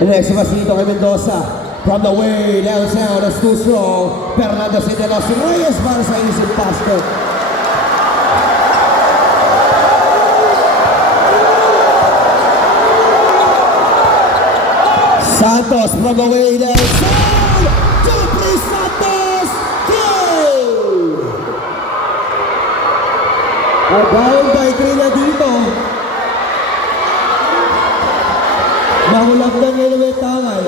And next was dito kay Mendoza. From the way downtown, that's too strong. Fernando C. De Los Reyes para sa isip basket. Santos from the way downtown. Jeffrey Santos. Kill! Down by 3 na dito. Mahulap na ngayon may tangay.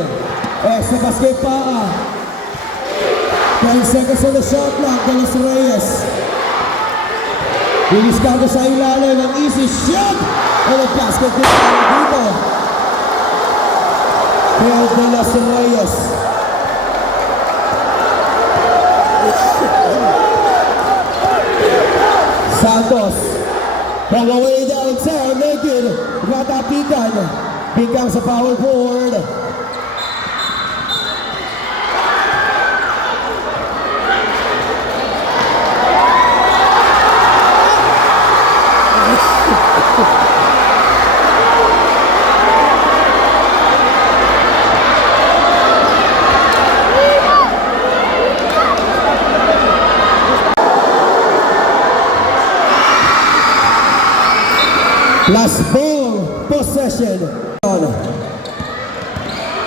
Sa basket pa. 10 seconds on the shot clock. De Los Reyes. Diniskado sa ilalim ng easy shot. And the basket dito. Kaya De Los Reyes. Santos. From the way downtown, naked. Ratapikan. Biglang sa power forward. Last ball possession.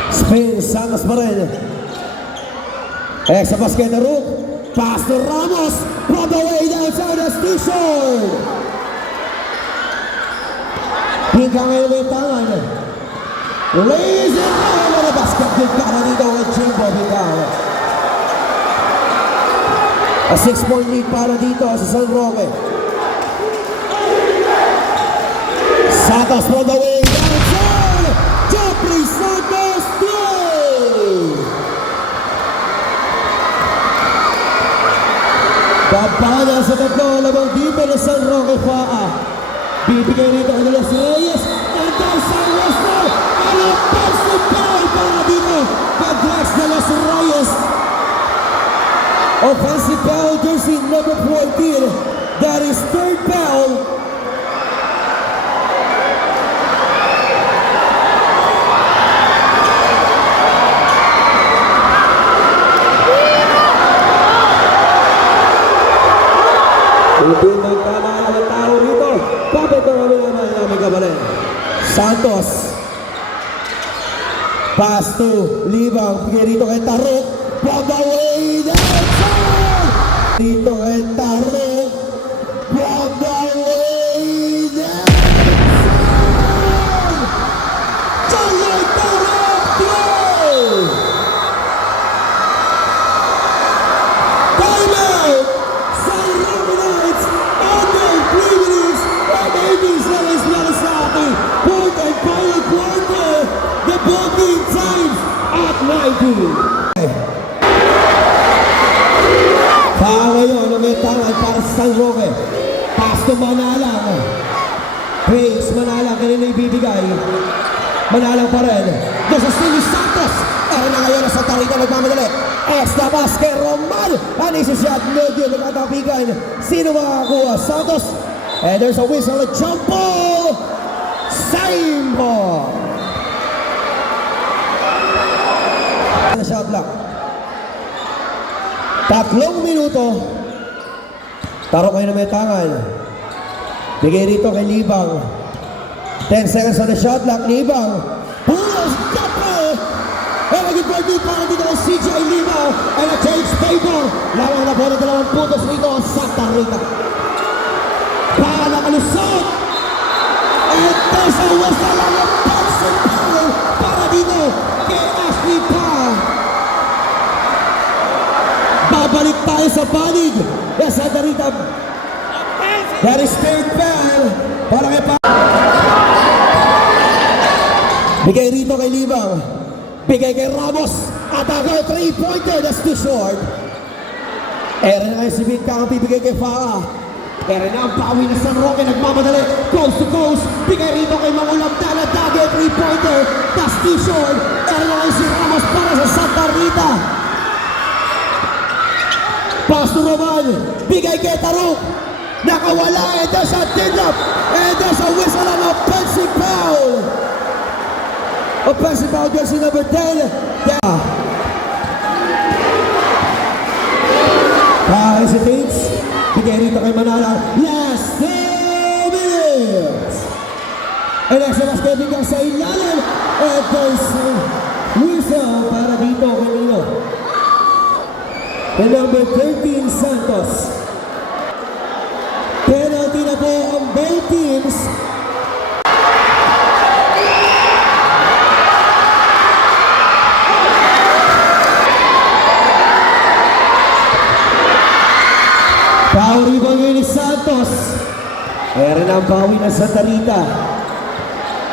Spin Santos pa rin. Sa basket na Rook. Pass to Ramos. From the way downtown, that's too short. Hingga ngayon may tangan. Lays it down. Ang basket din ka na dito kay Jimbo Bigao. A 6-point lead para dito sa San Roque. Santos from the way downtown. Jeffrey Santos. Babala sa tatlo, labang dito na San Roque Faa. Bibigay rito ang De Los Reyes. And there's San Roque. And a offensive foul para dito. Kaglex De Los Reyes. Offensive foul, jersey number 14. That is third foul. Hindi nagkamalang ang tao rito. Kapit ang aming kabalin. Santos. Pass to Libang. Bigay rito kay Tarok. From the way downtown. Dito kay Tarok. From the way downtown. Jaloy Tarok. Time out. The ball game times at 90. Ngayon na may tangan para sa San Roque. Pass to Manalang. Grace Manalang, kanina ibibigay. Manalang pa rin. Doon sa Silly Santos. Na ngayon sa Tarita nagmamadali. Extra basket, Roman. Anisya siya at Nugil. Nagkatapigan. Sino makakakuha? Santos. And there's a whistle. A jump ball. Same ball. Shot clock. 3 minuto. Taro kayo na may tangan. Bigay rito kay Libang. 10 seconds on the shot clock. Libang. Pulos. Kapo. And naging birthday para dito kay CJ Libang. And a change paper. Lamang na po na 2 puntos rito sa Tarita. Para nakalusot. And there's a whistle on the Benson Power para dito kay Ashley Pa. Babalik tayo sa panig. Sa Tarita. That is third foul. Para kay Pa. Bigay rito kay Libang. Bigay kay Ramos. Ataka 3-pointer. That's too short. Eren na si Bigka ang bibigay kay Faa. Eren na ang pawi na San Roque. Nagmamadali. Coast to coast. Bigay rito kay Mangulam Taladage. 3-pointer. That's too short. Eren na si Ramos para sa Santa Rita. Pass to Roman. Bigay kay Tarok. Nakawala. And there's a tip-up. And there's a whistle on offensive foul. Offensive foul jersey number 10. Hesitates. Bigay rito kay Manala. Last 2 minutes. And extra basket bigyan sa ilalim. And there's whistle para dito kay Nino. And number 13, Santos. Penalty na po ang both teams. Power rebound ngayon ni Santos. Meron ang bawi ng Santa Rita.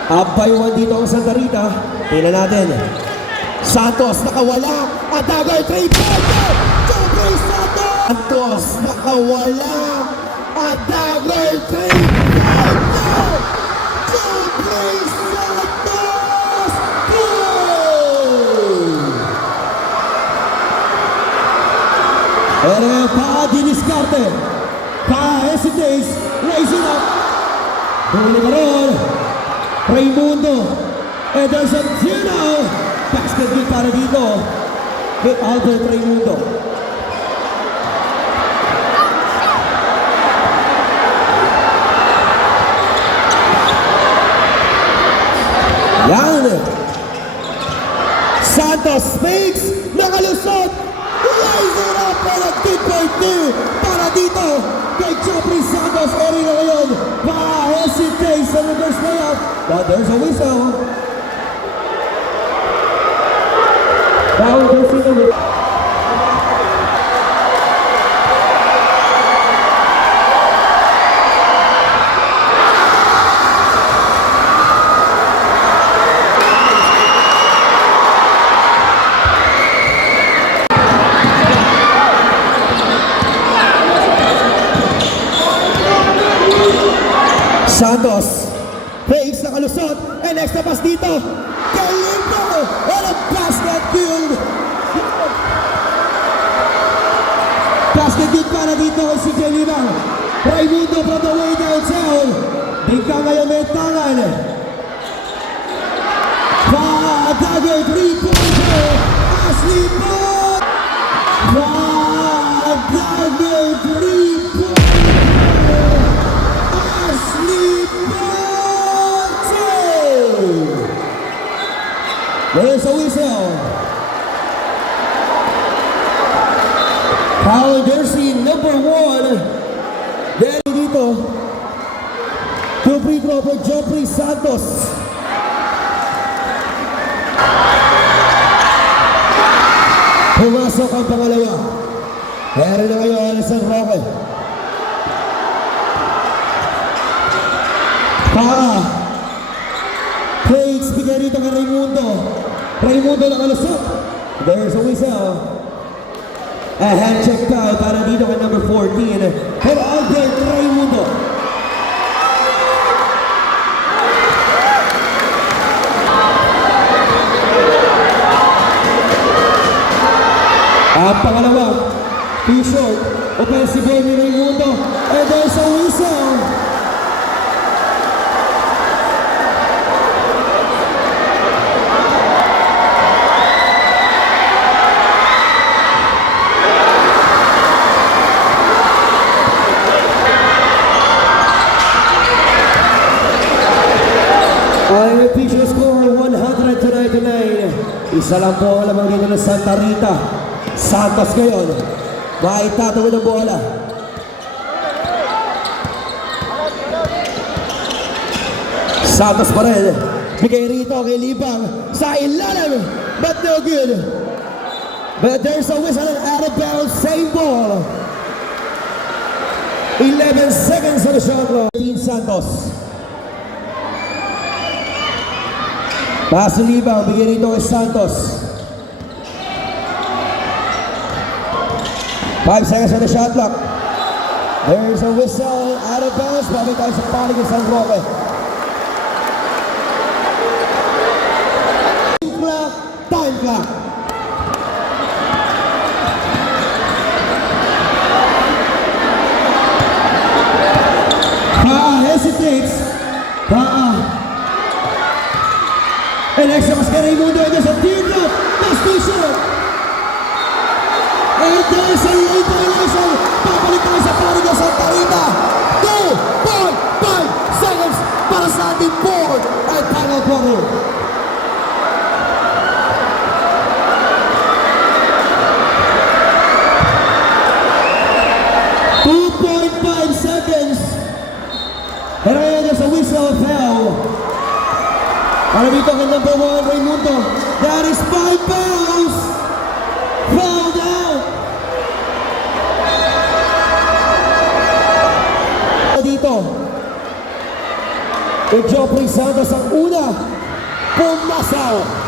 Up by 1 dito ang Santa Rita. Tingnan natin. Santos nakawala. At dagger 3-pointer. Jeffrey Santos. Santos nakawala. At dagger 3-pointer. Jeffrey Santos. Goal! Pero pa-diniskarte. Pa-hesitates. Raising up. Huli ka ron. Raimundo. And there's a zero. Basket kick para dito. Kay Albert Raimundo. Yan. Santos fakes. Nakalusot. Raise it up para 2.2 para dito kay Jeffrey Santos. Eri na ngayon. Pa-hesitate sa reverse layup. But there's a whistle. Foul jersey number. Santos fakes, nakalusot, and extra pass dito kay Limbo, and a basket kill. Basket kill para dito kay CJ Libang. Raimundo from the way downtown. Bigka ngayon may tangan. Pa-dagger 3-pointer. Ashley Bond. Pa-dagger 3-pointer. Ashley Bond. There's a whistle. Foul jersey number 1. Then dito. 2 free throw for Jeffrey Santos. Pumasok ang pangalawa. Meron na ngayon ang San Roque. Plates, bigay rito kay Raimundo. Raimundo nakalusot. There's a whistle. A hand check foul para dito kay number 14. Pero Albert Raimundo. Ang pangalawa, too short. Offensive ni Raimundo. And there's a whistle. Ang official score 100-99. Isa lang po ang lamang dito ng Santa Rita. Santos ngayon. Maitatawid ang bola. Santos pa rin. Bigay rito kay Libang. Sa ilalim. But no good. But there's a whistle and out of bounds. Same ball. 11 seconds on the shot clock. Santos. Pass ni Libang, bigyan rito kay Santos. 5 seconds on the shot clock. There's a whistle, out of bounds. Babay tayo sa panig ng San Roque. Time clock. Hesitates. And extra sa ating fourth and final quarter. Seconds. Pero ngayon sa whistle of hell. Para dito kay number 1, Raymundo. That is 5 fouls. Fouled out. Dito. Kay Joffrey Santos ang una. Pumasaw.